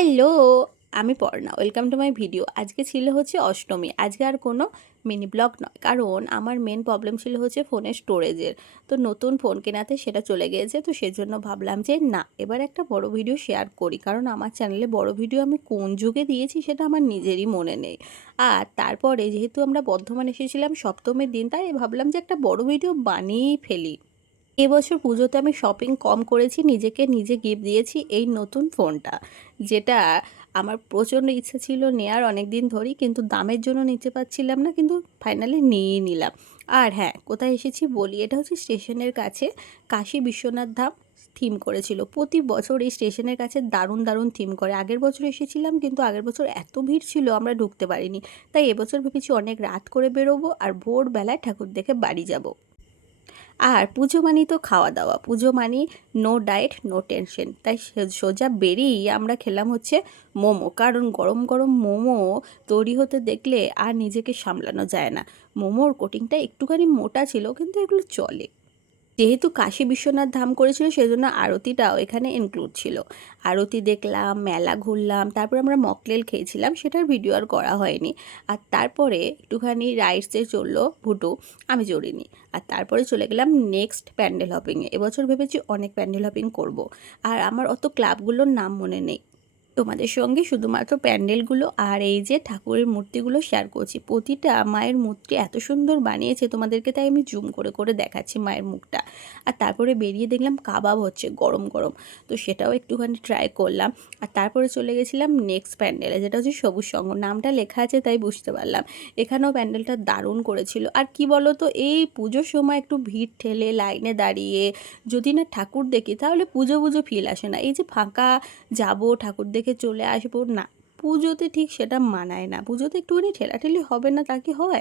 Hello, আমি Parna, welcome to my video. আজকে ছিল হচ্ছে অষ্টমী, আজকে আর কোনো মিনি ব্লগ নয়। কারণ আমার মেন প্রবলেম ছিল হচ্ছে ফোনের স্টোরেজের তো নতুন ফোন কেনাতে সেটা চলে গিয়েছে, তো সেজন্য ভাবলাম যে না, এবার একটা বড় ভিডিও শেয়ার করি। কারণ আমার চ্যানেলে বড় ভিডিও আমি কোন যুগে দিয়েছি সেটা আমার নিজেরই মনে নেই। আর তারপরে যেহেতু আমরা বর্ধমান এসেছিলাম সপ্তমীর দিন, তাই ভাবলাম যে একটা বড় ভিডিও বানিয়েই ফেলি। এবছর পুজোতে আমি শপিং কম করেছি, নিজেকে নিজে গিফট দিয়েছি এই নতুন ফোনটা যেটা আমার প্রচণ্ড ইচ্ছা ছিল নেয়ার অনেক দিন ধরেই, কিন্তু দামের জন্য নিতে পারছিলাম না, কিন্তু ফাইনালি নিয়েই নিলাম। আর হ্যাঁ কোথায় এসেছি বলি, এটা হচ্ছে স্টেশনের কাছে কাশী বিশ্বনাথ ধাম থিম করেছিল। প্রতি বছর এই স্টেশনের কাছে দারুণ দারুণ থিম করে। আগের বছর এসেছিলাম, কিন্তু আগের বছর এত ভিড় ছিল, আমরা ঢুকতে পারিনি। তাই এবছর ভেবেছি অনেক রাত করে বেরোবো আর ভোরবেলায় ঠাকুর দেখে বাড়ি যাব। আর পুজো মানি তো খাওয়া দাওয়া। পুজো মানি নো ডায়েট নো টেনশন তাই সোজা বেরিয়েই আমরা খেলাম হচ্ছে মোমো। কারণ গরম গরম মোমো তৈরি হতে দেখলে আর নিজেকে সামলানো যায় না। মোমোর কোটিংটা একটুখানি মোটা ছিল, কিন্তু এগুলো চলে। যেহেতু কাশী বিশ্বনাথ ধাম করেছিল, সেজন্য আরতিটাও এখানে ইনক্লুড ছিল। আরতি দেখলাম, মেলা ঘুরলাম, তারপর আমরা মকলেল খেয়েছিলাম, সেটার ভিডিও আর করা হয়নি। আর তারপরে একটুখানি রাইডসে চলল ভুটু, আমি জড়িনি। আর তারপরে চলে গেলাম নেক্সট প্যান্ডেল হপিংয়ে এবছর ভেবেছি অনেক প্যান্ডেল হপিং করব। আর আমার অত ক্লাবগুলোর নাম মনে নেই। তোমাদের সঙ্গে শুধুমাত্র প্যান্ডেলগুলো আর এই যে ঠাকুরের মূর্তিগুলো শেয়ার করছি। প্রতিটা মায়ের মূর্তি এত সুন্দর বানিয়েছে তোমাদেরকে, তাই আমি জুম করে করে দেখাচ্ছি মায়ের মুখটা। আর তারপরে বেরিয়ে দেখলাম কাবাব হচ্ছে গরম গরম। তো সেটাও একটুখানি ট্রাই করলাম। আর তারপরে চলে গেছিলাম নেক্সট প্যান্ডেলে, যেটা হচ্ছে সবুজ সঙ্গ। নামটা লেখা আছে, তাই বুঝতে পারলাম। এখানেও প্যান্ডেলটা দারুণ করেছিল। আর কি বলো তো এই পুজোর সময় একটু ভিড় ঠেলে, লাইনে দাঁড়িয়ে যদি না ঠাকুর দেখি, তাহলে পুজো পুজো ফিল আসে না। এই যে ফাঁকা যাব ঠাকুর দেখে চলে আসব না। পুজোতে ঠিক সেটা মানায় না। পুজোতে একটুখানি ঠেলাঠেলি হবে না তা কি হয়?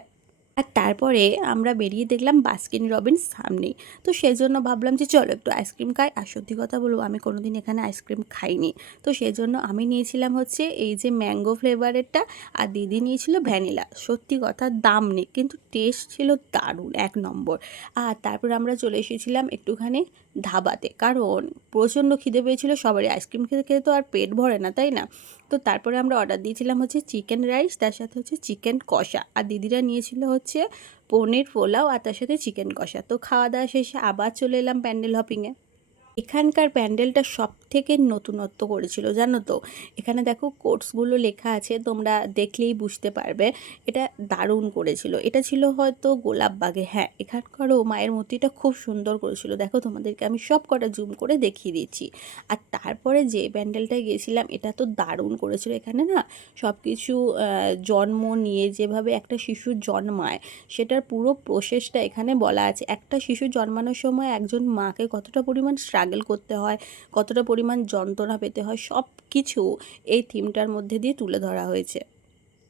আর তারপরে আমরা বেরিয়ে দেখলাম বাস্কিন রবিন্স সামনেই। তো সেজন্য ভাবলাম যে চলো একটু আইসক্রিম খাই। আর সত্যি কথা বলব, আমি কোনোদিন এখানে আইসক্রিম খাইনি। তো সেজন্য আমি নিয়েছিলাম হচ্ছে এই যে ম্যাঙ্গো ফ্লেভারেরটা আর দিদি নিয়েছিল ভ্যানিলা। সত্যি কথা দাম নেই, কিন্তু টেস্ট ছিল দারুণ, এক নম্বর। আর তারপর আমরা চলে এসেছিলাম একটুখানি ধাবাতে। কারণ প্রচণ্ড খিদে পেয়েছিল, সবারই আইসক্রিম খেতে খেতে তো আর পেট ভরে না, তাই না? তো তারপরে আমরা অর্ডার দিয়েছিলাম হচ্ছে চিকেন রাইস, তার সাথে হচ্ছে চিকেন কষা। আর দিদিরা নিয়েছিল হচ্ছে পনির, পোলাও আর তার সাথে চিকেন কষা। তো খাওয়া দাওয়া শেষে আবার চলে এলাম প্যান্ডেল হপিংয়ে এখানকার প্যান্ডেলটা সব থেকে নতুনত্ব করেছিল, জানো তো? এখানে দেখো কোর্সগুলো লেখা আছে, তোমরা দেখলেই বুঝতে পারবে। এটা দারুণ করেছিল। এটা ছিল হয়তো গোলাপবাগে হ্যাঁ এখানকারও মায়ের মূর্তিটা খুব সুন্দর করেছিল। দেখো তোমাদেরকে আমি সব কটা জুম করে দেখিয়ে দিচ্ছি। আর তারপরে যে প্যান্ডেলটায় গিয়েছিলাম, এটা তো দারুণ করেছিল। এখানে না সব কিছু জন্ম নিয়ে যেভাবে একটা শিশু জন্মায়, সেটার পুরো প্রসেসটা এখানে বলা আছে। একটা শিশু জন্মানোর সময় একজন মাকে কতটা পরিমাণ স্ট্রাগল করতে হয়, কতটা পরিমাণ যন্ত্রণা পেতে হয় সব কিছু এই থিমটার মধ্যে দিয়ে তুলে ধরা হয়েছে।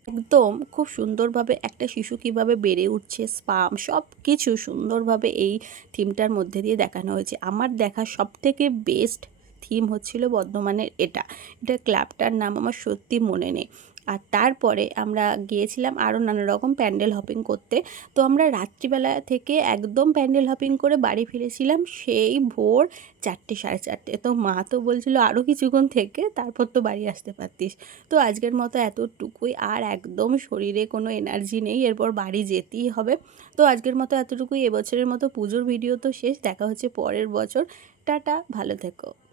একদম খুব সুন্দরভাবে একটা শিশু কীভাবে বেড়ে উঠছে, স্পাম সব কিছু সুন্দরভাবে এই থিমটার মধ্যে দিয়ে দেখানো হয়েছে। আমার দেখা সব থেকে বেস্ট থিম হচ্ছিল বর্ধমানের এটা। এটা ক্লাবটার নাম আমার সত্যি মনে নেই। আর তারপরে আমরা গিয়েছিলাম আরও নানা রকম প্যান্ডেল হপিং করতে। তো আমরা রাত্রিবেলা থেকে একদম প্যান্ডেল হপিং করে বাড়ি ফিরেছিলাম সেই ভোর চারটে, সাড়ে চারটে। তো মা তো বলছিল, আরও কিছুক্ষণ থেকে তারপর তো বাড়ি আসতে পারতিস। তো আজকের মতো এতটুকুই। আর একদম শরীরে কোনো এনার্জি নেই, এরপর বাড়ি যেতেই হবে। তো আজকের মতো এতটুকুই। এবছরের মতো পুজোর ভিডিও তো শেষ। দেখা হচ্ছে পরের বছর। টাটা, ভালো থেকো।